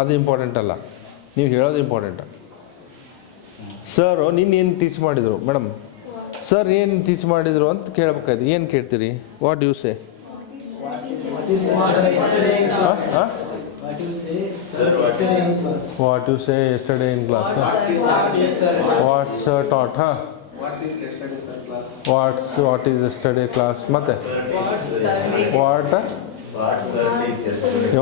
ಅದು ಇಂಪಾರ್ಟೆಂಟ್ ಅಲ್ಲ, ನೀವು ಹೇಳೋದು ಇಂಪಾರ್ಟೆಂಟ್. ಸರು ನಿನ್ನೇನು ಟೀಚ್ ಮಾಡಿದರು ಮೇಡಮ್, ಸರ್ ಏನು ಟೀಚ್ ಮಾಡಿದರು ಅಂತ ಕೇಳಬೇಕಾಯ್ತು. ಏನು ಕೇಳ್ತೀರಿ? What you say? What you say yesterday in class? What sir taught? What is yesterday class? ಮತ್ತೆ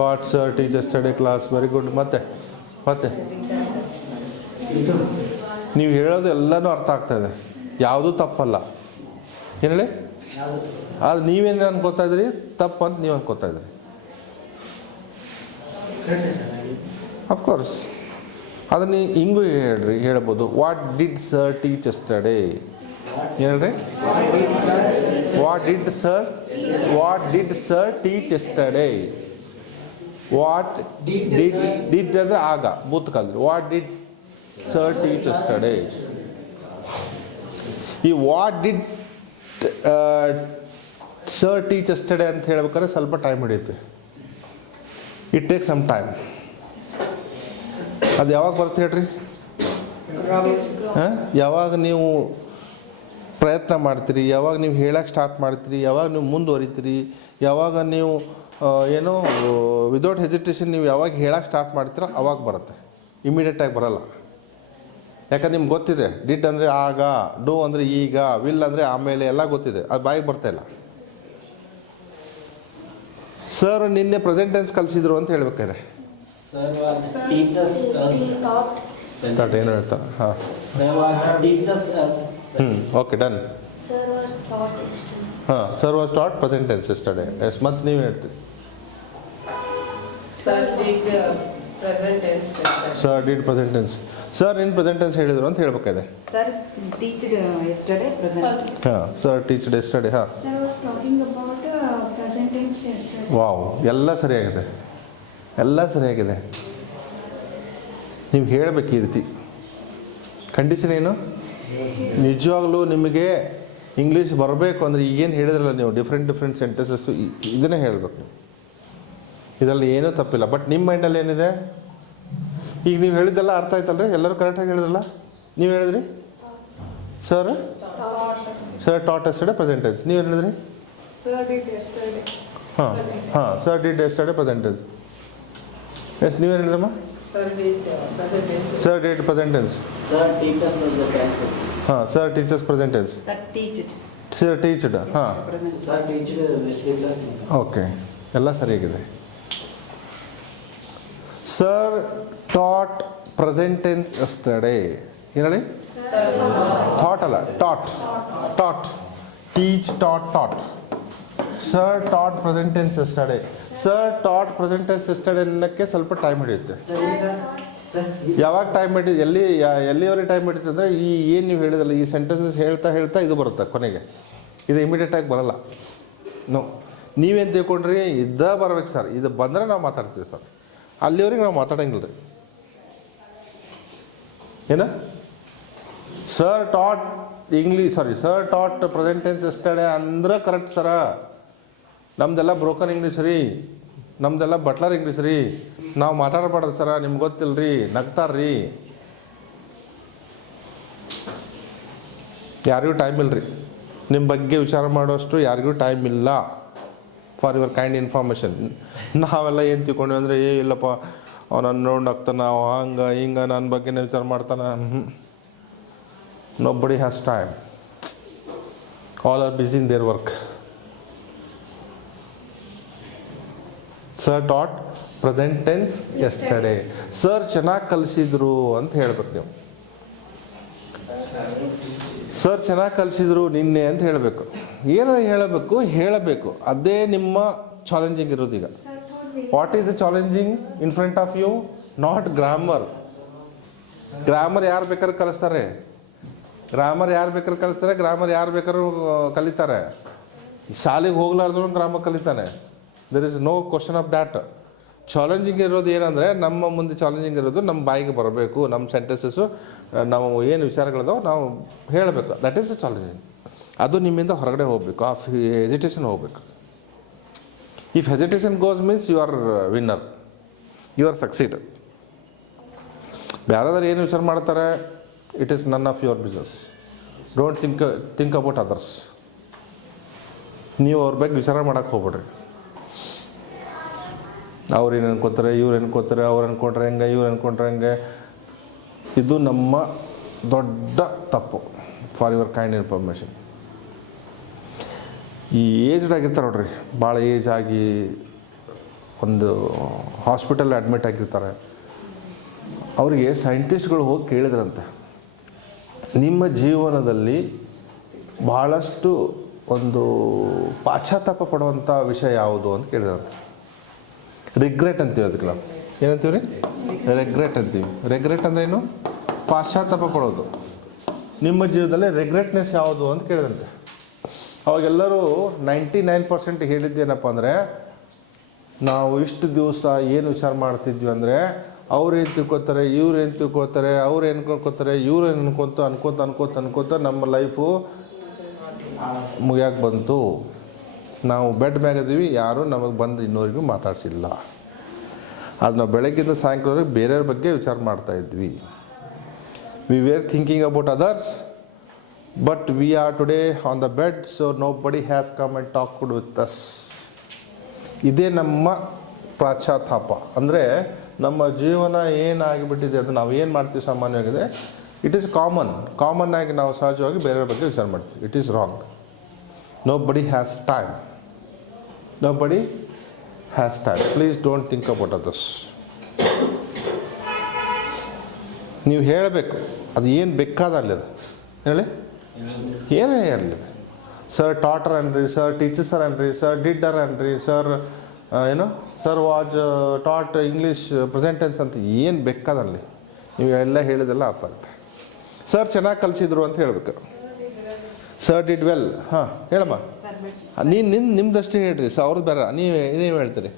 what sir teach yesterday class? Very good. ಮತ್ತೆ ನೀವು ಹೇಳೋದು ಎಲ್ಲನೂ ಅರ್ಥ ಆಗ್ತಾಯಿದೆ, ಯಾವುದೂ ತಪ್ಪಲ್ಲ. ಏನು ಹೇಳಿ? ಅದು ನೀವೇನು ಅನ್ಕೋತಾ ಇದ್ರಿ ತಪ್ಪು ಅಂತ ನೀವು ಅನ್ಕೋತಾ ಇದ್ರಿ. ಅಫ್ಕೋರ್ಸ್ ಅದನ್ನು ಹಿಂಗೂ ಹೇಳ್ಬೋದು. What did sir teach yesterday? ಹೇಳ್ರಿ, what did sir teach yesterday? What did ಅಂದರೆ ಆಗ ಭೂತಕಾಲದಲ್ಲಿ. What did sir teach yesterday? ಈ what did sir teach yesterday ಅಂತ ಹೇಳ್ಬೇಕಾದ್ರೆ ಸ್ವಲ್ಪ ಟೈಮ್ ಹಿಡಿಯುತ್ತೆ. It take some time. ಅದು ಯಾವಾಗ ಬರುತ್ತೆ ಹೇಳ್ರಿ? ಯಾವಾಗ ನೀವು ಪ್ರಯತ್ನ ಮಾಡ್ತೀರಿ, ಯಾವಾಗ ನೀವು ಹೇಳಕ್ಕೆ ಸ್ಟಾರ್ಟ್ ಮಾಡ್ತೀರಿ, ಯಾವಾಗ ನೀವು ಮುಂದುವರಿತೀರಿ, ಯಾವಾಗ ನೀವು ಏನೋ ವಿದೌಟ್ ಹೆಸಿಟೇಷನ್ ನೀವು ಯಾವಾಗ ಹೇಳಕ್ಕೆ ಸ್ಟಾರ್ಟ್ ಮಾಡ್ತೀರೋ ಅವಾಗ ಬರುತ್ತೆ. ಇಮಿಡಿಯೇಟಾಗಿ ಬರೋಲ್ಲ. ಯಾಕಂದ್ರೆ ನಿಮ್ಗೆ ಗೊತ್ತಿದೆ, ಡಿಡ್ ಅಂದರೆ ಆಗ, ಡೂ ಅಂದರೆ ಈಗ, ವಿಲ್ ಅಂದರೆ ಆಮೇಲೆ, ಎಲ್ಲ ಗೊತ್ತಿದೆ. ಅದು ಬಾಯಿಗೆ ಬರ್ತಾಯಿಲ್ಲ. ಸರ್ ನಿನ್ನೆ ಪ್ರೆಸೆಂಟ್ ಟೆನ್ಸ್ ಕಲಿಸಿದ್ರು ಅಂತ ಹೇಳ್ಬೇಕಾರೆ ಏನು ಹೇಳ್ತಾರೆ? ಹಾಂ, ಓಕೆ ಡನ್. ಹಾಂ, sir was taught present tense yesterday. Yes, ಮತ್ತೆ ನೀವು ಹೇಳ್ತೀರಿ sir did present tense. Sir in present tense ಹೇಳಿದ್ರು ಅಂತ ಹೇಳ್ಬೇಕಾಗಿದೆ. Sir teached yesterday present. ಹಾಂ, ಸರ್ ಟೀಚ್ಡ್ ಯೆಸ್ಟರ್ಡೇ. ಹಾಂ, sir was talking about present tense yesterday. Wow, ಎಲ್ಲ ಸರಿಯಾಗಿದೆ, ಎಲ್ಲ ಸರಿಯಾಗಿದೆ. ನೀವು ಹೇಳಬೇಕು ಈ ರೀತಿ. ಕಂಡೀಷನ್ ಏನು? ನಿಜವಾಗ್ಲೂ ನಿಮಗೆ ಇಂಗ್ಲೀಷ್ ಬರಬೇಕು ಅಂದರೆ ಈಗೇನು ಹೇಳಿದ್ರಲ್ಲ ನೀವು, ಡಿಫ್ರೆಂಟ್ ಸೆಂಟೆನ್ಸಸ್ಸು ಇದನ್ನೇ ಹೇಳಬೇಕು. ಇದರಲ್ಲಿ ಏನೂ ತಪ್ಪಿಲ್ಲ. ಬಟ್ ನಿಮ್ಮ ಮೈಂಡಲ್ಲಿ ಏನಿದೆ? ಈಗ ನೀವು ಹೇಳಿದ್ದೆಲ್ಲ ಅರ್ಥ ಆಯ್ತಲ್ರಿ? ಎಲ್ಲರೂ ಕರೆಕ್ಟಾಗಿ ಹೇಳಿದ್ರಲ್ಲ? ನೀವು ಹೇಳಿದ್ರಿ sir taught yesterday present tense. ನೀವು ಹೇಳಿದ್ರಿ ಹಾಂ, sir did yesterday present tense. Yes, ನೀವೇನು ಹೇಳಿದ್ರಮ್ಮ? Sir did present tense. ಹಾಂ, sir teachers present tense. Sir teached. ಹಾಂ, ಓಕೆ, ಎಲ್ಲ ಸರಿಯಾಗಿದೆ. Sir taught present tense yesterday. ಏನು ಹೇಳಿ? ಥಾಟ್ ಅಲ್ಲ, taught. Teach, taught. Sir taught present tense yesterday. Sir taught present tense yesterday ಅನ್ನೋಕ್ಕೆ ಸ್ವಲ್ಪ ಟೈಮ್ ಹಿಡಿಯುತ್ತೆ. ಯಾವಾಗ ಟೈಮ್ ಎಲ್ಲಿವರೆಗೆ ಟೈಮ್ ಹಿಡಿಯುತ್ತೆ ಅಂದರೆ ಈ ಏನು ನೀವು ಹೇಳಿದಲ್ಲ, ಈ ಸೆಂಟೆನ್ಸಸ್ ಹೇಳ್ತಾ ಇದು ಬರುತ್ತೆ ಕೊನೆಗೆ. ಇದು ಇಮಿಡಿಯೇಟಾಗಿ ಬರೋಲ್ಲ. ನೋ, ನೀವೇನು ತಿಳ್ಕೊಂಡ್ರಿ ಬರ್ಬೇಕು ಸರ್, ಇದು ಬಂದರೆ ನಾವು ಮಾತಾಡ್ತೀವಿ ಸರ್, ಅಲ್ಲಿವರೆಗೆ ನಾವು ಮಾತಾಡೋಂಗಿಲ್ಲ ರೀ. ಏನು? Sir taught sir taught present tense yesterday ಅಂದ್ರೆ ಕರೆಕ್ಟ್ ಸರ. ನಮ್ದೆಲ್ಲ ಬ್ರೋಕನ್ ಇಂಗ್ಲೀಷ್ ರೀ, ನಮ್ದೆಲ್ಲ ಬಟ್ಲರ್ ಇಂಗ್ಲೀಷ್ ರೀ, ನಾವು ಮಾತಾಡಬಾರ್ದು ಸರ, ನಿಮ್ಗೆ ಗೊತ್ತಿಲ್ಲ ರೀ, ನಗ್ತಾರ್ರಿ. ಯಾರಿಗೂ ಟೈಮ್ ಇಲ್ಲ ರೀ, ನಿಮ್ಮ ಬಗ್ಗೆ ವಿಚಾರ ಮಾಡೋಷ್ಟು ಯಾರಿಗೂ ಟೈಮ್ ಇಲ್ಲ. For your kind information. ನಾವೆಲ್ಲ ಏನು ತಿಳ್ಕೊಂಡ್ವಿ ಅಂದರೆ, ಇಲ್ಲಪ್ಪ ಅವ್ನು ನನ್ನ ನೋಡಿ ನಗ್ತಾನ, ಹಂಗೆ ಹಿಂಗೆ ನನ್ನ ಬಗ್ಗೆನೇ ವಿಚಾರ ಮಾಡ್ತಾನೆ. Nobody has time. All are busy in their work. Sir taught present tense yesterday. Sir ಚೆನ್ನಾಗಿ ಕಲಿಸಿದ್ರು ಅಂತ ಹೇಳ್ಬೇಕು ನೀವು. ಸರ್ ಚೆನ್ನಾಗಿ ಕಲಿಸಿದ್ರು ನಿನ್ನೆ ಅಂತ ಹೇಳಬೇಕು. ಏನೋ ಹೇಳಬೇಕು. ಅದೇ ನಿಮ್ಮ ಚಾಲೆಂಜಿಂಗ್ ಇರೋದೀಗ. What is the challenging in front of you? Not grammar. Grammar ಯಾರು ಬೇಕಾದ್ರೂ ಕಲಿಸ್ತಾರೆ, ಗ್ರಾಮರ್ ಯಾರು ಬೇಕಾದ್ರೂ ಕಲಿತಾರೆ. ಶಾಲೆಗೆ ಹೋಗ್ಲಾರ್ದು ಗ್ರಾಮರ್ ಕಲಿತಾನೆ. There is no question of that. Challenging ಇರೋದು ಏನಂದರೆ, ನಮ್ಮ ಮುಂದೆ ಚಾಲೆಂಜಿಂಗ್ ಇರೋದು ನಮ್ಮ ಬಾಯಿಗೆ ಬರಬೇಕು, ನಮ್ಮ ಸೆಂಟೆನ್ಸಸ್ಸು, ನಾವು ಏನು ವಿಚಾರಗಳಿದಾವೆ ನಾವು ಹೇಳಬೇಕು. That is the challenging. ಅದು ನಿಮ್ಮಿಂದ ಹೊರಗಡೆ ಹೋಗಬೇಕು, ಆ ಹೆಸಿಟೇಷನ್ ಹೋಗಬೇಕು. If hesitation goes means you are winner, you are succeed. ಯಾರಾದ್ರೂ ಏನು ವಿಚಾರ ಮಾಡ್ತಾರೆ, it is none of your business. Don't think about others. ನೀವು ಅವ್ರ ಬಗ್ಗೆ ವಿಚಾರ ಮಾಡೋಕ್ಕೆ ಹೋಗ್ಬೇಡ್ರಿ. ಅವ್ರು ಏನು ಅನ್ಕೋತಾರೆ, ಇವ್ರು ಅನ್ಕೋತಾರೆ, ಅವ್ರು ಅನ್ಕೊಂಡ್ರೆ ಹೆಂಗೆ, ಇವ್ರು ಅನ್ಕೊಂಡ್ರೆ ಹೆಂಗೆ. ಇದು ನಮ್ಮ ದೊಡ್ಡ ತಪ್ಪು. For your kind information. ಈ ಏಜ್ಡ್ ಆಗಿರ್ತಾರೆ ನೋಡ್ರಿ, ಭಾಳ ಏಜ್ ಆಗಿ ಒಂದು ಹಾಸ್ಪಿಟಲ್ ಅಡ್ಮಿಟ್ ಆಗಿರ್ತಾರೆ. ಅವರಿಗೆ ಸೈಂಟಿಸ್ಟ್ಗಳು ಹೋಗಿ ಕೇಳಿದ್ರಂತೆ, ನಿಮ್ಮ ಜೀವನದಲ್ಲಿ ಬಹಳಷ್ಟು ಒಂದು ಪಾಶ್ಚಾತ್ತಾಪ ಪಡುವಂಥ ವಿಷಯ ಯಾವುದು ಅಂತ ಕೇಳಿದ್ರಂತೆ. ರಿಗ್ರೆಟ್ ಅಂತೀವಿ ಅದಕ್ಕೆ ನಾವು. ಏನಂತೀವಿ ರೀ? ರೆಗ್ರೆಟ್ ಅಂತೀವಿ. ರೆಗ್ರೆಟ್ ಅಂದರೆ ಏನು? ಪಾಶ್ಚಾತ್ತಾಪ ಪಡೋದು. ನಿಮ್ಮ ಜೀವನದಲ್ಲಿ ರೆಗ್ರೆಟ್ನೆಸ್ ಯಾವುದು ಅಂತ ಕೇಳಿದಂತೆ. ಅವಾಗೆಲ್ಲರೂ 99% ಹೇಳಿದ್ದೇನಪ್ಪ ಅಂದರೆ, ನಾವು ಇಷ್ಟು ದಿವಸ ಏನು ವಿಚಾರ ಮಾಡ್ತಿದ್ವಿ ಅಂದರೆ, ಅವ್ರು ಏನು ತಿಳ್ಕೊತಾರೆ, ಇವ್ರು ಏನು ತಿಳ್ಕೊತಾರೆ, ಅವ್ರು ಏನು ಅನ್ಕೋತಾರೆ, ಇವ್ರು ಏನು ಅನ್ಕೋತ ನಮ್ಮ ಲೈಫು ಮುಗಿಯಾಕೆ ಬಂತು. ನಾವು ಬೆಡ್ ಮ್ಯಾಗದೀವಿ, ಯಾರೂ ನಮಗೆ ಬಂದು ಇನ್ನೋರಿಗೂ ಮಾತಾಡ್ಸಿಲ್ಲ. ಅದು ನಾವು ಬೆಳಗ್ಗಿಂದ ಸಾಯಂಕಾಲವರೆಗೆ ಬೇರೆಯವ್ರ ಬಗ್ಗೆ ವಿಚಾರ ಮಾಡ್ತಾಯಿದ್ವಿ. We were thinking about others, but we are today on the bed, so nobody has come and talked with us. ಇದೇ ನಮ್ಮ ಪಾಶ್ಚಾತ್ತಾಪ. ಅಂದರೆ ನಮ್ಮ ಜೀವನ ಏನಾಗಿಬಿಟ್ಟಿದೆ ಅದು ನಾವು ಏನು ಮಾಡ್ತೀವಿ ಸಾಮಾನ್ಯವಾಗಿದೆ. ಇಟ್ ಈಸ್ ಕಾಮನ್ ಆಗಿ ನಾವು ಸಹಜವಾಗಿ ಬೇರೆಯವ್ರ ಬಗ್ಗೆ ವಿಚಾರ ಮಾಡ್ತೀವಿ. It is wrong. ನೋ ಬಡಿ has time. Nobody has time. Please don't think about others. ನೀವು ಹೇಳಬೇಕು, ಅದು ಏನು ಬೇಕಾದಲ್ಲಿ ಅದು ಹೇಳಿ, ಏನೇ ಹೇಳಲಿ. ಸರ್ ಟಾಟರ್ ಅನ್ರಿ, ಸರ್ ಟೀಚರ್ಸರ್ ಅನ್ರಿ, ಸರ್ ಡಿಡ್ಡರ್ ಅನ್ರಿ, ಸರ್ ಏನು sir was taught English present tense ಅಂತ ಏನು ಬೇಕಾದಲ್ಲಿ ನೀವು ಎಲ್ಲ ಹೇಳಿದೆಲ್ಲ ಅರ್ಥ ಆಗುತ್ತೆ. ಸರ್ ಚೆನ್ನಾಗಿ ಕಲಿಸಿದ್ರು ಅಂತ ಹೇಳಬೇಕು. Sir did well. ಹಾಂ ಹೇಳಮ್ಮ, ನಿಮ್ದಷ್ಟೇ ಹೇಳ್ರಿ, ಸೊ ಅವ್ರದ್ದು ಬೇರೆ. ನೀವೇನು ಹೇಳ್ತೀರಿ?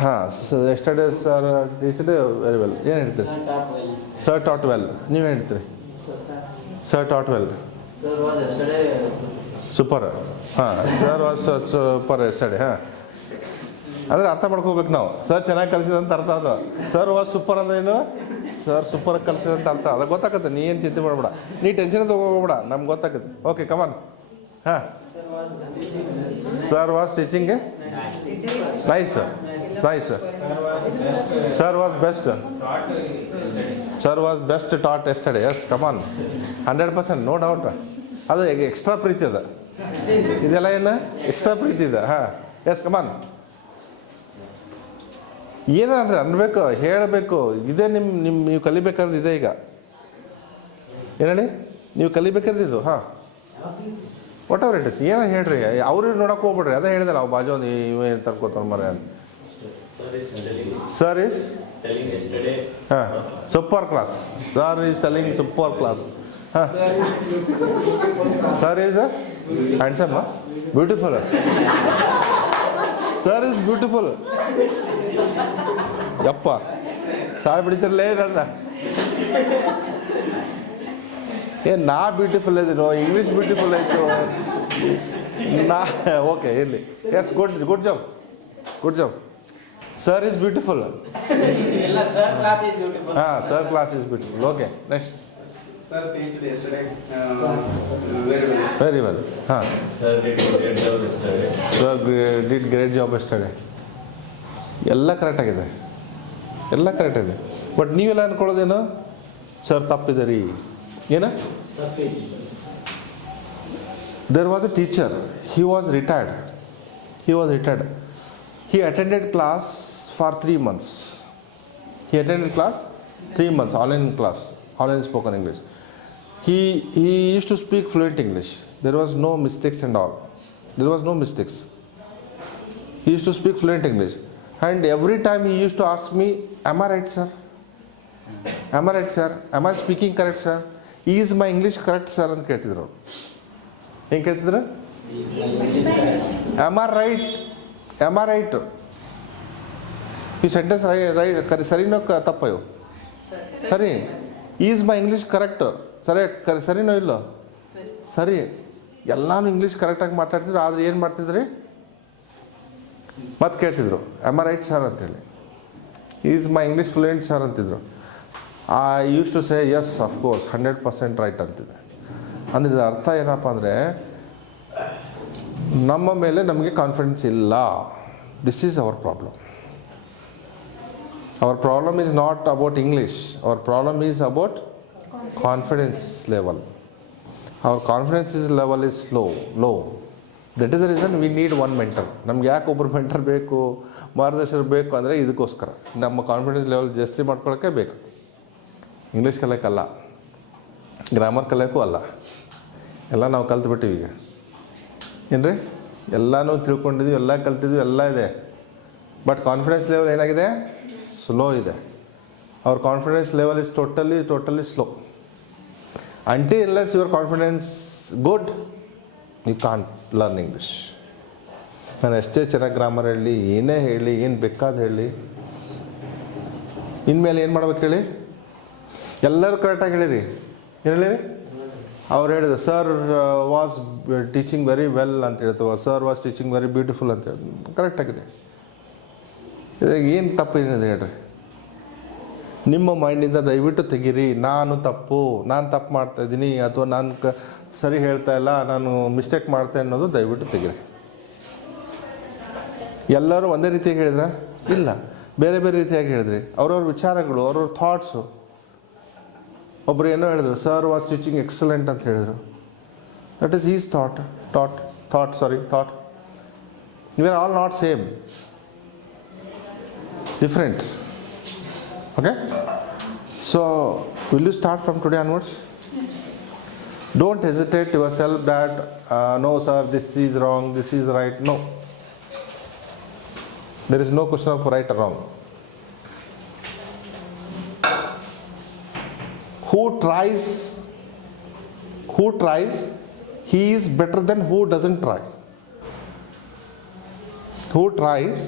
ಹಾಂ, ಎಸ್ಟರ್ಡೇ ಸರ್ ಟೀಚರ್ಡೇ ವೆರಿ ವೆಲ್. ಏನು ಹೇಳ್ತೀರಿ? Sir taught well. ನೀವೇನು ಹೇಳ್ತೀರಿ? Sir taught well. ಸೂಪರ್. ಹಾಂ, ಸರ್ ವಾಸ್ ಸೂಪರ್ ಎಸ್ಟರ್ಡೇ. ಹಾಂ, ಅಂದರೆ ಅರ್ಥ ಮಾಡ್ಕೋಬೇಕು ನಾವು. ಸರ್ ಚೆನ್ನಾಗಿ ಕಲಿಸಿದಂತ ಅರ್ಥ ಅದು. ಸರ್ ವಾಸ್ ಸೂಪರ್ ಅಂದ್ರೆ ಏನು? ಸರ್ ಸೂಪರಾಗಿ ಕಲಿಸಿದಂತ ಅರ್ಥ. ಅದು ಗೊತ್ತಾಗತ್ತೆ. ನೀ ಏನು ಚಿಂತೆ ಮಾಡಬೇಡ, ನೀ ಟೆನ್ಷನ್ ತೊಗೋಬೇಡ, ನಮ್ಗೆ ಗೊತ್ತಾಗತ್ತೆ. Okay come on. ಹಾಂ, sir was teaching nice. Sir was best. Sir was best taught yesterday. Yes come on, 100%, no doubt. ಅದು ಎಕ್ಸ್ಟ್ರಾ ಪ್ರೀತಿ ಅದ. ಇದೆಲ್ಲ ಏನು ಎಕ್ಸ್ಟ್ರಾ ಪ್ರೀತಿ ಇದೆ. ಹಾಂ, ಎಸ್ ಕಮಾನ್. ಏನಂದ್ರೆ ಅನ್ಬೇಕು, ಹೇಳಬೇಕು. ಇದೇ ನೀವು ಕಲಿಬೇಕಾದ್ರೆ ಇದೆ ಈಗ. ಏನು ಹೇಳಿ? ನೀವು ಕಲಿಬೇಕಾದ್ರೆ ಹಾಂ, ವಾಟ್ ಎವರ್ ಇಟ್ ಇಸ್. ಏನೋ ಹೇಳ್ರಿ, ಅವ್ರಿಗೆ ನೋಡೋಕೆ ಹೋಗ್ಬಿಡ್ರಿ. ಅದೇ ಹೇಳಿದೆ ನಾವು ಬಾಜು ಒಂದು ಏನು ತರ್ಕೋತಾರೆ ಮರ ಅಂತ. ಸರ್ ಈಸ್ ಹಾಂ super class. Sir is telling super class. ಹಾಂ, sir is handsome, beautiful. Sir is beautiful. ಯಪ್ಪ ಸಾರ್ ಬಿಡ್ತಿರಲೇ ನನ್ನ. ನಾ ಬ್ಯೂಟಿಫುಲ್ ಇದೀನೋ, ಇಂಗ್ಲೀಷ್ ಬ್ಯೂಟಿಫುಲ್ ಆಯಿತು ನಾ. ಓಕೆ ಇರಲಿ. Yes, good job. Sir is beautiful. ಹಾಂ, sir class is beautiful. Okay, next. Sir teached yesterday very well. ಹಾಂ, Sir did great job yesterday. Sir did great job yesterday. ಎಲ್ಲ ಕರೆಕ್ಟಾಗಿದೆ, ಎಲ್ಲ ಕರೆಕ್ಟಾಗಿದೆ. But ನೀವೆಲ್ಲ ಅಂದ್ಕೊಳ್ಳೋದೇನು? Sir ತಪ್ಪಿದೆ ರೀ. ಏನು? There was a teacher. He was retired. He attended class for 3 months. Online spoken English. He used to speak fluent English. There was no mistakes and all. He used to speak fluent English. And every time he used to ask me, am I right, sir? Am I speaking correct, sir? Is my English correct, sir? ಅಂತ ಕೇಳ್ತಿದ್ರು. ಏನು ಕೇಳ್ತಿದ್ರು? Am I right? ಈ sentence ಸರಿನೋ ತಪ್ಪೋ? ಸರಿ. Is my English correct? ಸರಿನೋ ಇಲ್ಲೋ? ಸರಿ. ಎಲ್ಲಾನು ಇಂಗ್ಲೀಷ್ ಕರೆಕ್ಟಾಗಿ ಮಾತಾಡ್ತಿದ್ರು. ಆದರೆ ಏನು ಮಾಡ್ತಿದ್ರಿ? ಮತ್ತೆ ಕೇಳ್ತಿದ್ರು, ಆಮ್ ಐ ರೈಟ್ ಸರ್ ಅಂತೇಳಿ. Is my English fluent sir ಅಂತಿದ್ರು. I use to say yes of course 100% right ಅಂತಿದೆ. ಅಂದರೆ ಇದರ ಅರ್ಥ ಏನಪ್ಪ ಅಂದರೆ ನಮ್ಮ ಮೇಲೆ ನಮಗೆ ಕಾನ್ಫಿಡೆನ್ಸ್ ಇಲ್ಲ. This is our problem. Our problem is not about English, our problem is about confidence level. Our confidence level is low. That is the reason we need one mentor. ನಮ್ಗೆ ಯಾಕೆ ಒಬ್ಬರು ಮೆಂಟರ್ ಬೇಕು, ಮಾರ್ಗದರ್ಶಕರು ಬೇಕು ಅಂದರೆ ಇದಕ್ಕೋಸ್ಕರ. ನಮ್ಮ confidence level ಜಾಸ್ತಿ ಮಾಡ್ಕೊಳ್ಳೋಕ್ಕೆ ಬೇಕು. ಇಂಗ್ಲೀಷ್ ಕಲಿಯೋಕ್ಕಲ್ಲ, ಗ್ರಾಮರ್ ಕಲಿಯೋಕ್ಕೂ ಅಲ್ಲ. ಎಲ್ಲ ನಾವು ಕಲ್ತ್ಬಿಟ್ಟಿವಿ ಈಗ. ಏನು ರೀ, ಎಲ್ಲನೂ ತಿಳ್ಕೊಂಡಿದ್ವಿ, ಎಲ್ಲ ಕಲ್ತಿದ್ವಿ, ಎಲ್ಲ ಇದೆ. ಬಟ್ ಕಾನ್ಫಿಡೆನ್ಸ್ ಲೆವೆಲ್ ಏನಾಗಿದೆ? ಸ್ಲೋ ಇದೆ. ಅವ್ರ confidence level is totally slow. Until unless your confidence good, you can't learn English. ನಾನು ಎಷ್ಟೇ ಚೆನ್ನಾಗಿ ಗ್ರಾಮರ್ ಹೇಳಿ, ಏನೇ ಹೇಳಿ, ಏನು ಬೇಕಾದ ಹೇಳಿ, ಇನ್ಮೇಲೆ ಏನು ಮಾಡ್ಬೇಕು ಹೇಳಿ? ಎಲ್ಲರೂ ಕರೆಕ್ಟಾಗಿ ಹೇಳಿರಿ. ಏನು ಹೇಳಿರಿ? ಅವ್ರು ಹೇಳಿದ್ರು sir was teaching very well ಅಂತ ಹೇಳ್ತವೆ, sir was teaching very beautiful ಅಂತ ಹೇಳಿ. ಕರೆಕ್ಟಾಗಿದೆ. ಇದಾಗ ಏನು ತಪ್ಪು ಏನಿದೆ ಹೇಳ್ರಿ? ನಿಮ್ಮ ಮೈಂಡಿಂದ ದಯವಿಟ್ಟು ತೆಗೀರಿ. ನಾನು ತಪ್ಪು ಮಾಡ್ತಾಯಿದ್ದೀನಿ, ಅಥವಾ ನಾನು ಸರಿ ಹೇಳ್ತಾ ಇಲ್ಲ, ನಾನು ಮಿಸ್ಟೇಕ್ ಮಾಡ್ತೆ ಅನ್ನೋದು ದಯವಿಟ್ಟು ತೆಗೀರಿ. ಎಲ್ಲರೂ ಒಂದೇ ರೀತಿಯಾಗಿ ಹೇಳಿದ್ರ? ಇಲ್ಲ, ಬೇರೆ ಬೇರೆ ರೀತಿಯಾಗಿ ಹೇಳಿದ್ರಿ. ಅವ್ರವ್ರ ವಿಚಾರಗಳು, ಅವ್ರವ್ರ ಥಾಟ್ಸು. ಒಬ್ಬರು ಏನೋ ಹೇಳಿದ್ರು, ಸರ್ ವಾಸ್ ಟೀಚಿಂಗ್ ಎಕ್ಸಲೆಂಟ್ ಅಂತ ಹೇಳಿದರು. That is is thought. You are all not same, different. Okay? So, will you start from today onwards? Yes. Don't hesitate yourself that, no sir, this is wrong, this is right. No. There is no question of right or wrong. Who tries, he is better than who doesn't try. Who tries,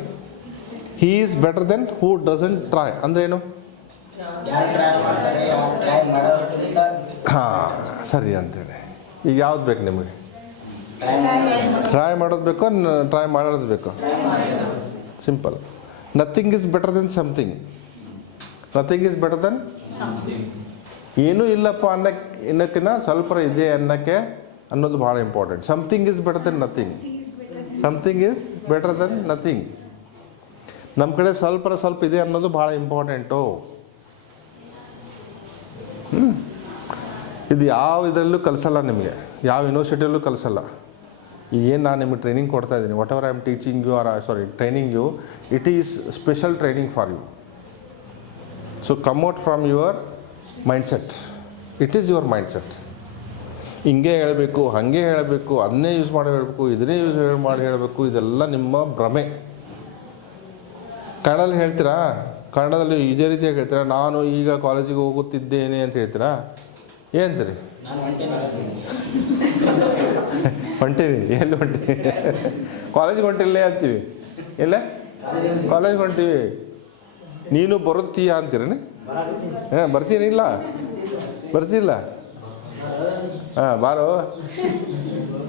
he is better than who doesn't try. ಅಂದ್ರೆ ಏನು? ಹಾಂ, ಸರಿ ಅಂತೇಳಿ. ಈಗ ಯಾವ್ದು ಬೇಕು ನಿಮಗೆ? Try ಮಾಡೋದು ಬೇಕೋ ಟ್ರೈ ಮಾಡೋದು ಬೇಕೋ? Simple. Nothing is better than something. ಏನೂ ಇಲ್ಲಪ್ಪ ಅನ್ನೋಕ್ಕಿಂತ ಸ್ವಲ್ಪ ಇದೆ ಅನ್ನೋದು ಭಾಳ important. Something is better than nothing. ನಮ್ಮ ಕಡೆ ಸ್ವಲ್ಪ ಇದೆ ಅನ್ನೋದು ಭಾಳ ಇಂಪಾರ್ಟೆಂಟು. ಇದು ಯಾವ ಇದರಲ್ಲೂ ಕಲಿಸಲ್ಲ ನಿಮಗೆ, ಯಾವ ಯೂನಿವರ್ಸಿಟಿಯಲ್ಲೂ ಕಲಿಸಲ್ಲ. ಏನು ನಾನು ನಿಮಗೆ ಟ್ರೈನಿಂಗ್ ಕೊಡ್ತಾ ಇದ್ದೀನಿ, whatever I am teaching you training you, it is special training for you. So come out from your mindset. It is your mindset. ಹಿಂಗೆ ಹೇಳಬೇಕು, ಹಾಗೆ ಹೇಳಬೇಕು, ಅದನ್ನೇ ಯೂಸ್ ಮಾಡಿ ಹೇಳಬೇಕು, ಇದನ್ನೇ ಯೂಸ್ ಮಾಡಿ ಹೇಳಬೇಕು, ಇದೆಲ್ಲ ನಿಮ್ಮ ಭ್ರಮೆ. ಕನ್ನಡದಲ್ಲಿ ಹೇಳ್ತೀರಾ? ಕನ್ನಡದಲ್ಲಿ ಇದೇ ರೀತಿಯಾಗಿ ಹೇಳ್ತೀರಾ? ನಾನು ಈಗ ಕಾಲೇಜಿಗೆ ಹೋಗುತ್ತಿದ್ದೇನೆ ಅಂತ ಹೇಳ್ತೀರಾ? ಏನಂತೀರಿ? ಹೊಂಟೀನಿ. ಎಲ್ಲಿ ಹೊಂಟೀನಿ? ಕಾಲೇಜಿಗೆ ಹೊಂಟಿಲ್ಲೇ ಅಂತೀವಿ. ಇಲ್ಲ, ಕಾಲೇಜಿಗೆ ಹೊಂಟೀವಿ. ನೀನು ಬರುತ್ತೀಯಾ ಅಂತೀರಿ? ಬರ್ತೀನಿಲ್ಲ, ಬರ್ತಿಲ್ಲ. ಬಾರೋ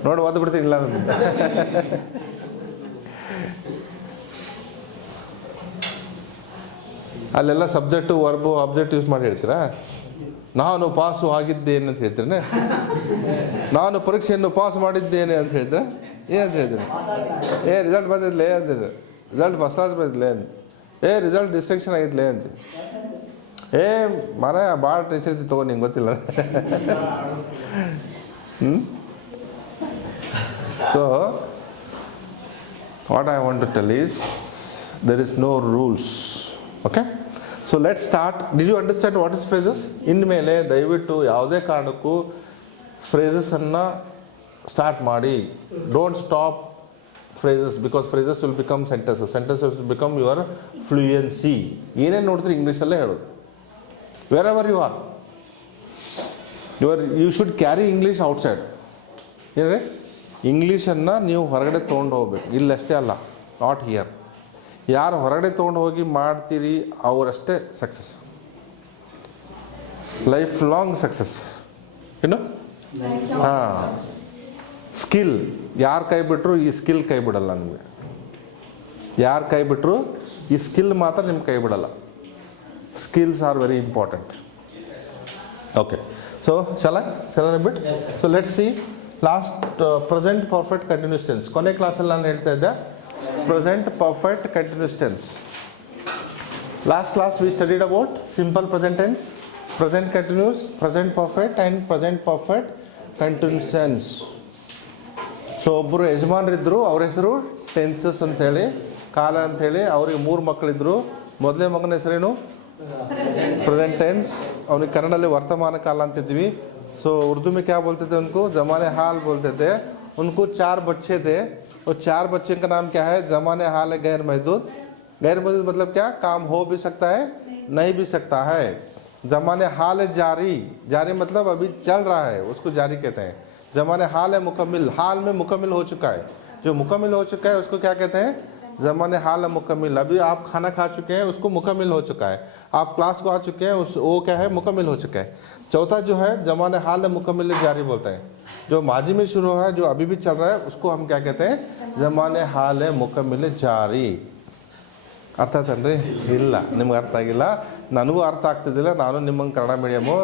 ನೋಡಿ, ಒದ್ದು ಬಿಡ್ತೀನಿಲ್ಲ ನಾನು. ಅಲ್ಲೆಲ್ಲ ಸಬ್ಜೆಕ್ಟು, ವರ್ಬು, ಆಬ್ಜೆಕ್ಟ್ ಯೂಸ್ ಮಾಡಿ ಹೇಳ್ತೀರಾ? ನಾನು ಪಾಸು ಆಗಿದ್ದೇನೆ ಅಂತ ಹೇಳ್ತೀರೇ? ನಾನು ಪರೀಕ್ಷೆಯನ್ನು ಪಾಸ್ ಮಾಡಿದ್ದೇನೆ ಅಂತ ಹೇಳಿದ್ರೆ ಏನು ಹೇಳ್ತೀರಿ? ರಿಸಲ್ಟ್ ಬಂದಿದ್ಲೇ ಅಂತೀರಿ? ರಿಸಲ್ಟ್ ಫಸ್ಟ್ ಕ್ಲಾಸ್ ಬಂದಿದ್ಲೇ ಅಂತ? ರಿಸಲ್ಟ್ ಡಿಸ್ಟಿಂಕ್ಷನ್ ಆಗಿದ್ಲೇ ಅಂತ? ಮರ ಭಾಳ ಟೆನ್ಷನ್ ಐತಿ ತಗೋ, ನಿಂಗೆ ಗೊತ್ತಿಲ್ಲ. So what I want to tell is there is no rules. Okay? So let's start. Did you understand what is phrases? ಇನ್ಮೇಲೆ ದಯವಿಟ್ಟು ಯಾವುದೇ ಕಾರಣಕ್ಕೂ ಫ್ರೇಸಸನ್ನು ಸ್ಟಾರ್ಟ್ ಮಾಡಿ. Don't stop phrases, because phrases will become sentences. Sentences will become your fluency. ಏನೇನು ನೋಡ್ತೀರಿ ಇಂಗ್ಲೀಷಲ್ಲೇ ಹೇಳೋದು. Wherever you are, you should carry English outside. ಏನೇ ಇಂಗ್ಲೀಷನ್ನು ನೀವು ಹೊರಗಡೆ ತೊಗೊಂಡು ಹೋಗ್ಬೇಕು, ಇಲ್ಲಷ್ಟೇ ಅಲ್ಲ, ನಾಟ್ ಹಿಯರ್. ಯಾರು ಹೊರಗಡೆ ತೊಗೊಂಡು ಹೋಗಿ ಮಾಡ್ತೀರಿ ಅವರಷ್ಟೇ ಸಕ್ಸಸ್, ಲೈಫ್ ಲಾಂಗ್ ಸಕ್ಸಸ್. ಏನು? ಹಾಂ, ಸ್ಕಿಲ್ ಯಾರು ಕೈ ಬಿಟ್ಟರು ಈ ಸ್ಕಿಲ್ ಕೈ ಬಿಡಲ್ಲ ನಿಮಗೆ. ಯಾರು ಕೈ ಬಿಟ್ಟರು ಈ ಸ್ಕಿಲ್ ಮಾತ್ರ ನಿಮ್ಗೆ ಕೈ ಬಿಡಲ್ಲ. Skills are very important. Okay. So, shall I repeat? Yes, sir. So, let's see. Last present perfect continuous tense. ಕೊನೆ ಕ್ಲಾಸಲ್ಲಿ ನಾನು ಹೇಳ್ತಾ ಇದ್ದೆ present perfect continuous tense. Last class we studied about simple present tense, present continuous, present perfect and present perfect continuous tense. So ಒಬ್ಬರು ಯಜಮಾನರಿದ್ದರು, ಅವ್ರ ಹೆಸರು tenses ಅಂಥೇಳಿ, ಕಾಲ ಅಂಥೇಳಿ. ಅವ್ರಿಗೆ 3 ಮಕ್ಕಳಿದ್ರು. ಮೊದಲನೇ ಮಗನ ಹೆಸರೇನು? Present tense. ಅವನಿಗೆ ಕನ್ನಡದಲ್ಲಿ ವರ್ತಮಾನ ಕಾಲ ಅಂತಿದ್ವಿ. सो उर्दू में क्या बोलते थे उनको? ज़माने हाल बोलते थे. उनको 4 बच्चे थे और 4 बच्चे का नाम क्या है? ज़माने हाल है गैर महदूद. गैर महदूद मतलब क्या? काम हो भी सकता है, नहीं भी सकता है. ज़माने हाल है जारी. जारी मतलब अभी चल रहा है, उसको जारी कहते हैं. ज़माने हाल है मुकम्मिल. हाल में मुकम्मिल हो चुका है. जो मुकम्मिल हो चुका है उसको क्या कहते हैं? ज़माने हाल है मुकम्मिल. अभी आप खाना खा चुके हैं, उसको मुकम्मिल हो चुका है. आप क्लास को आ चुके हैं, उस वो क्या है? मुकम्मिल हो चुका है. चौथा जो है ज़माने हाल है मुकम्मिल जारी बोलते हैं. जो माजी में शुरू है, जो अभी भी चल रहा है, उसको हम क्या कहते हैं? ज़माने हाल है मुकम्मिल जारी. ಅರ್ಥ ಆಯ್ತನ್ರಿ? ಇಲ್ಲ, ನಿಮ್ಗೆ ಅರ್ಥ ಆಗಿಲ್ಲ. ನನಗೂ ಅರ್ಥ ಆಗ್ತಿದ್ದಿಲ್ಲ. ನಾನು ನಿಮ್ಮಂಗೆ ಕನ್ನಡ ಮೀಡಿಯಮು.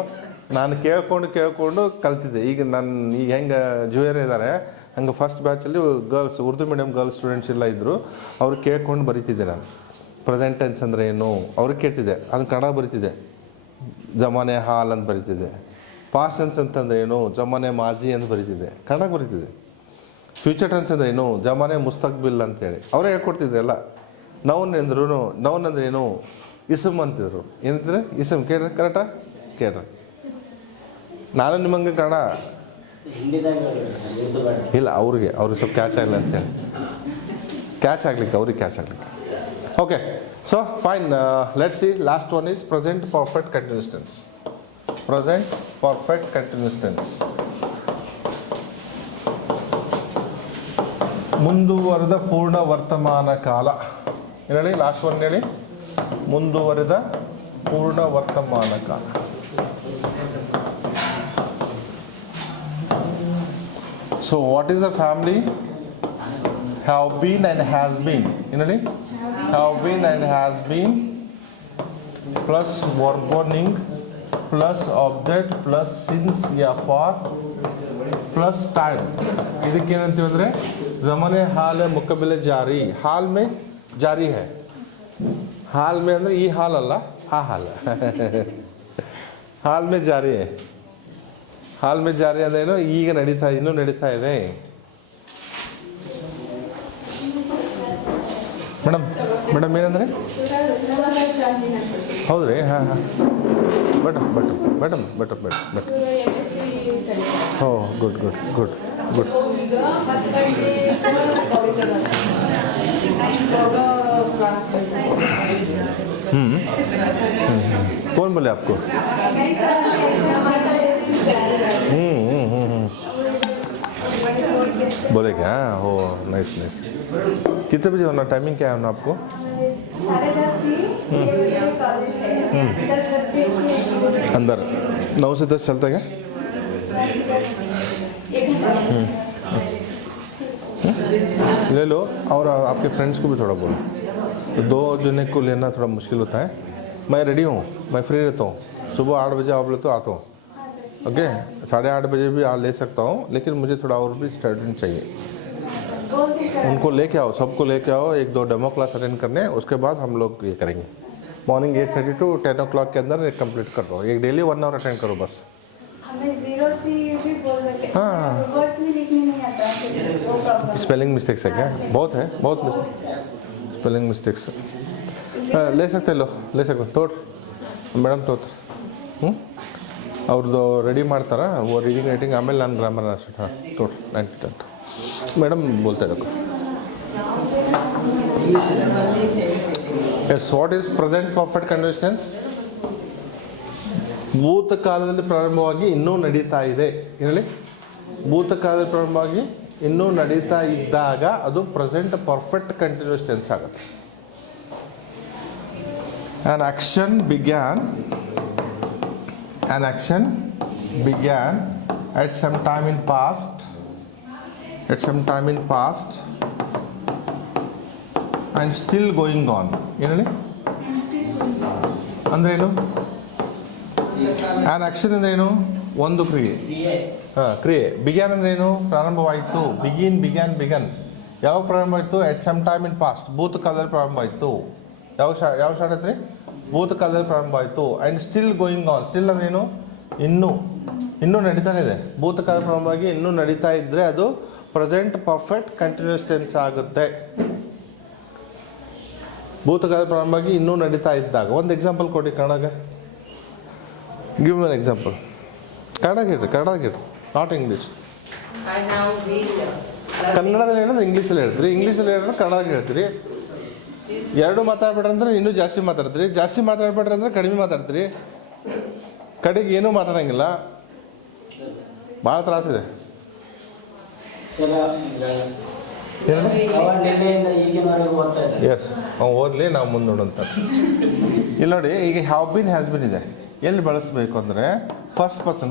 ನಾನು ಕೇಳ್ಕೊಂಡು ಕಲ್ತಿದ್ದೆ. ಈಗ ಹೆಂಗೆ ಜೂನಿಯರ್ ಇದ್ದಾರೆ ಹಂಗೆ ಫಸ್ಟ್ ಬ್ಯಾಚಲ್ಲಿ girls, Urdu medium girls students ಎಲ್ಲ ಇದ್ದರು. ಅವ್ರು ಕೇಳ್ಕೊಂಡು ಬರಿತಿದ್ದೆ. ನಾನು ಪ್ರೆಸೆಂಟ್ ಟೆನ್ಸ್ ಅಂದರೆ ಏನು ಅವ್ರಿಗೆ ಕೇಳ್ತಿದ್ದೆ. ಅದನ್ನು ಕನ್ನಡ ಬರಿತಿದ್ದೆ. ಜಮಾನೆ ಹಾಲ್ ಅಂತ ಬರಿತಿದ್ದೆ. ಪಾಸ್ಟ್ ಟೆನ್ಸ್ ಅಂತಂದ್ರೆ ಏನು? ಜಮಾನೆ ಮಾಜಿ ಅಂತ ಬರಿತಿದ್ದೆ, ಕನ್ನಡ ಬರಿತಿದ್ದೆ. ಫ್ಯೂಚರ್ ಟೆನ್ಸ್ ಅಂದರೆ ಏನು? ಜಮಾನೆ ಮುಸ್ತಕ್ಬಿಲ್ ಅಂತೇಳಿ ಅವರೇ ಹೇಳ್ಕೊಡ್ತಿದ್ದೆ ಎಲ್ಲ. ನೌನ್ ಅಂದ್ರೂ, ನೌನ್ ಅಂದರೆ ಏನು? ಇಸಮ್ ಅಂತಿದ್ರು. ಏನಂದ್ರೆ ಇಸಮ್. ಕೇಳ್ರಿ, ಕರೆಕ್ಟಾ? ಕೇಳ್ರಿ. ನಾನು ನಿಮ್ಮಂಗೆ ಕನ್ನಡ ಇಲ್ಲ. ಅವ್ರಿಗೆ ಸ್ವಲ್ಪ ಕ್ಯಾಚ್ ಆಗಲಿ ಅಂತೇಳಿ, ಕ್ಯಾಚ್ ಆಗ್ಲಿಕ್ಕೆ, ಅವ್ರಿಗೆ ಕ್ಯಾಚ್ ಆಗ್ಲಿಕ್ಕೆ. Okay, so fine. Let's see. Last one is present perfect continuous tense. Present perfect continuous tense. ಮುಂದುವರೆದ ಪೂರ್ಣ ವರ್ತಮಾನ ಕಾಲ. ಏನು ಹೇಳಿ? ಲಾಸ್ಟ್ ಒನ್ ಹೇಳಿ. ಮುಂದುವರೆದ ಪೂರ್ಣ ವರ್ತಮಾನ ಕಾಲ. So what is a family? Have been and has been. You know, have been and has been plus verb ing plus object plus since या for plus time. ಇದಕ್ಕೆ ಏನಂತೀವಿ ಅಂದರೆ ज़माने हाल है मुकम्मिल जारी. हाल में जारी है. हाल में ಅಂದರೆ ಈ ಹಾಲ್ ಅಲ್ಲ, ಆ ಹಾಲ್. हाल में जारी है. हाल में जारी ಅಂದರೆ ಏನು? ಈಗ ಇನ್ನೂ ನಡೀತಾ ಇದೆ. ಮೇಡಮ್ ಏನಂದರೆ? ಹೌದ್ರಿ? ಹಾಂ. But oh good. कौन बोले आपको? बोले क्या? हो, नाइस. कितने बजे होना? टाइमिंग क्या है होना आपको? 10:30 अंदर 9 से 10 चलता है क्या? ले लो. और आपके फ्रेंड्स को भी थोड़ा बोलो. तो 2 जने को लेना थोड़ा मुश्किल होता है. मैं रेडी हूँ, मैं फ्री रहता हूँ. सुबह 8 बजे आप लोग तो आता हूँ. ओके, 8:30 बजे भी ले सकता हूँ, लेकिन मुझे थोड़ा और भी स्टूडेंट चाहिए. उनको लेके आओ, सबको लेके आओ. 1-2 डेमो क्लास अटेंड करने, उसके बाद हम लोग ये करेंगे. मॉर्निंग 8:30 to 10 o'clock के अंदर एक कंप्लीट कर दो. एक डेली 1 hour अटेंड करो बस. हमें 0 से भी बोल रहे हैं. हाँ. वर्ड्स में लिखने नहीं आता. वो प्रॉब्लम. स्पेलिंग मिस्टेक्स है क्या? बहुत है, बहुत स्पेलिंग मिस्टेक्स. ले सकते ತೋಡ್ ಮೇಡಮ್ ತೋತ್ರ. ಅವ್ರದ್ದು ರೆಡಿ ಮಾಡ್ತಾರ, वो ರೀಡಿಂಗ್ ರೈಟಿಂಗ್. ಆಮೇಲೆ ನಾನು ಗ್ರಾಮರ್ ಅಷ್ಟು. ಹಾಂ, ತೋಡ್ 9-10 ಮೇಡಮ್ ಬೋಲ್ತಾ ಇರೋದು. Yes, what is present perfect continuous tense? ಭೂತಕಾಲದಲ್ಲಿ ಪ್ರಾರಂಭವಾಗಿ ಇನ್ನೂ ನಡೀತಾ ಇದೆ. ಹೇಳಿ, ಭೂತಕಾಲದಲ್ಲಿ ಪ್ರಾರಂಭವಾಗಿ ಇನ್ನೂ ನಡೀತಾ ಇದ್ದಾಗ ಅದು ಪ್ರೆಸೆಂಟ್ ಪರ್ಫೆಕ್ಟ್ ಕಂಟಿನ್ಯೂಸ್ ಟೆನ್ಸ್ ಆಗುತ್ತೆ. An action began at some time in past and still going on. ಏನು ಹೇಳಿ? ಅಂದ್ರೆ ಏನು? ಆ್ಯನ್ ಆಕ್ಷನ್ ಅಂದ್ರೆ ಏನು? ಒಂದು ಕ್ರಿಯೆ. ಕ್ರಿಯೆ. ಬಿಗ್ಯಾನ್ ಅಂದ್ರೆ ಏನು? ಪ್ರಾರಂಭವಾಯಿತು. ಬಿಗನ್ ಯಾವಾಗ ಪ್ರಾರಂಭ ಆಯಿತು? At some time in past, ಭೂತಕಾಲದಲ್ಲಿ ಪ್ರಾರಂಭ ಆಯಿತು. ಯಾವ ಶಾರ್ಟ್ ಐತ್ರಿ? ಭೂತಕಾಲದಲ್ಲಿ ಪ್ರಾರಂಭ ಆಯಿತು. And still going on. Still ಅಂದ್ರೆ ಏನು? ಇನ್ನೂ ನಡೀತಾನೆ ಇದೆ. ಭೂತಕಾಲ ಪ್ರಾರಂಭ ಆಗಿ ಇನ್ನೂ ನಡೀತಾ ಇದ್ದರೆ ಅದು ಪ್ರೆಸೆಂಟ್ ಪರ್ಫೆಕ್ಟ್ ಕಂಟಿನ್ಯೂಸ್ ಟೆನ್ಸ್ ಆಗುತ್ತೆ. ಭೂತಕಾಲ ಪ್ರಾರಂಭ ಆಗಿ ಇನ್ನೂ ನಡೀತಾ ಇದ್ದಾಗ ಒಂದು ಎಕ್ಸಾಂಪಲ್ ಕೊಡಿ ಕನ್ನಡಗೆ. Give one example. ಕನ್ನಡಗೆ ಇಡ್ರಿ, ನಾಟ್ ಇಂಗ್ಲೀಷ್. ಕನ್ನಡದಲ್ಲಿ ಹೇಳಿದ್ರೆ ಇಂಗ್ಲೀಷಲ್ಲಿ ಹೇಳ್ತೀರಿ, ಇಂಗ್ಲೀಷಲ್ಲಿ ಹೇಳಿದ್ರೆ ಕನ್ನಡಕ್ಕೆ ಹೇಳ್ತೀರಿ. ಎರಡು ಮಾತಾಡ್ಬೇಡ್ರಿ ಅಂದ್ರೆ ಇನ್ನೂ ಜಾಸ್ತಿ ಮಾತಾಡ್ತೀರಿ, ಜಾಸ್ತಿ ಮಾತಾಡ್ಬೇಡ್ರಿ ಅಂದ್ರೆ ಕಡಿಮೆ ಮಾತಾಡ್ತೀರಿ, ಕಡೆಗೆ ಏನೂ ಮಾತಾಡೋಂಗಿಲ್ಲ. ಭಾಳ ತ್ರಾಸಿದೆ. ಎಸ್, ಅವ್ನು ಓದಲಿ, ನಾವು ಮುಂದೆ ನೋಡೋಂಥ. ಇಲ್ಲಿ ನೋಡಿ, ಈಗ ಹ್ಯಾವ್ ಬಿನ್ ಹ್ಯಾಸ್ ಬಿನ್ ಇದೆ. ಎಲ್ಲಿ ಬಳಸಬೇಕು ಅಂದರೆ ಫಸ್ಟ್ ಪರ್ಸನ್.